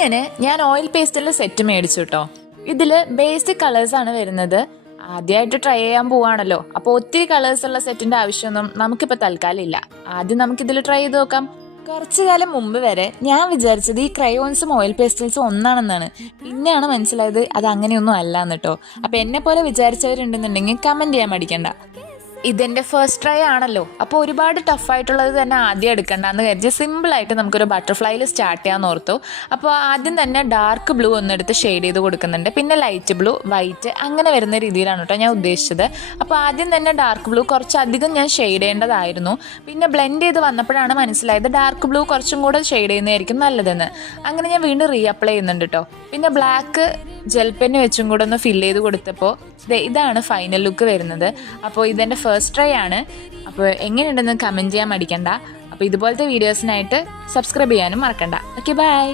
അങ്ങനെ ഞാൻ oil പേസ്റ്റിലെ set മേടിച്ചു കേട്ടോ. ഇതിൽ ബേസിക് കളേഴ്സാണ് വരുന്നത്. ആദ്യമായിട്ട് ട്രൈ ചെയ്യാൻ പോവാണല്ലോ, അപ്പോൾ ഒത്തിരി കളേഴ്സ് ഉള്ള സെറ്റിന്റെ ആവശ്യമൊന്നും നമുക്കിപ്പോൾ തൽക്കാലം ഇല്ല. ആദ്യം നമുക്കിതിൽ ട്രൈ ചെയ്ത് നോക്കാം. കുറച്ചു കാലം മുമ്പ് വരെ ഞാൻ വിചാരിച്ചത് ഈ ക്രയോൺസും ഓയിൽ പേസ്റ്റൽസും ഒന്നാണെന്നാണ്. പിന്നെയാണ് മനസ്സിലായത് അത് അങ്ങനെയൊന്നും അല്ലാന്ന് കേട്ടോ. അപ്പോൾ എന്നെ പോലെ വിചാരിച്ചവരുണ്ടെന്നുണ്ടെങ്കിൽ കമന്റ് ചെയ്യാൻ മടിക്കണ്ട. ഇതെൻ്റെ ഫസ്റ്റ് ട്രൈ ആണല്ലോ, അപ്പോൾ ഒരുപാട് ടഫായിട്ടുള്ളത് തന്നെ ആദ്യം എടുക്കണ്ടെന്ന് കരുതി സിമ്പിളായിട്ട് നമുക്കൊരു ബട്ടർഫ്ലൈയിൽ സ്റ്റാർട്ട് ചെയ്യാമെന്ന് ഓർത്തു. അപ്പോൾ ആദ്യം തന്നെ ഡാർക്ക് ബ്ലൂ ഒന്നെടുത്ത് ഷെയ്ഡ് ചെയ്ത് കൊടുക്കുന്നുണ്ട്. പിന്നെ ലൈറ്റ് ബ്ലൂ, വൈറ്റ് അങ്ങനെ വരുന്ന രീതിയിലാണ് കേട്ടോ ഞാൻ ഉദ്ദേശിച്ചത്. അപ്പോൾ ആദ്യം തന്നെ ഡാർക്ക് ബ്ലൂ കുറച്ചധികം ഞാൻ ഷെയ്ഡ് ചെയ്യേണ്ടതായിരുന്നു. പിന്നെ ബ്ലെൻഡ് ചെയ്ത് വന്നപ്പോഴാണ് മനസ്സിലായത് ഡാർക്ക് ബ്ലൂ കുറച്ചും കൂടെ ഷെയ്ഡ് ചെയ്യുന്നതായിരിക്കും നല്ലതെന്ന്. അങ്ങനെ ഞാൻ വീണ്ടും റീഅപ്ലൈ ചെയ്യുന്നുണ്ട് കേട്ടോ. പിന്നെ ബ്ലാക്ക് ജെൽ പെന്ന് വെച്ചും കൂടെ ഒന്ന് ഫില്ല് ചെയ്ത് കൊടുത്തപ്പോൾ ഇതാണ് ഫൈനൽ ലുക്ക് വരുന്നത്. അപ്പോൾ ഇതെൻ്റെ ഫസ്റ്റ് ട്രൈ ആണ്. അപ്പോൾ എങ്ങനെയുണ്ടെന്ന് കമൻറ്റ് ചെയ്യാൻ മടിക്കണ്ട. അപ്പോൾ ഇതുപോലത്തെ വീഡിയോസിനായിട്ട് സബ്സ്ക്രൈബ് ചെയ്യാനും മറക്കണ്ട. Okay, by.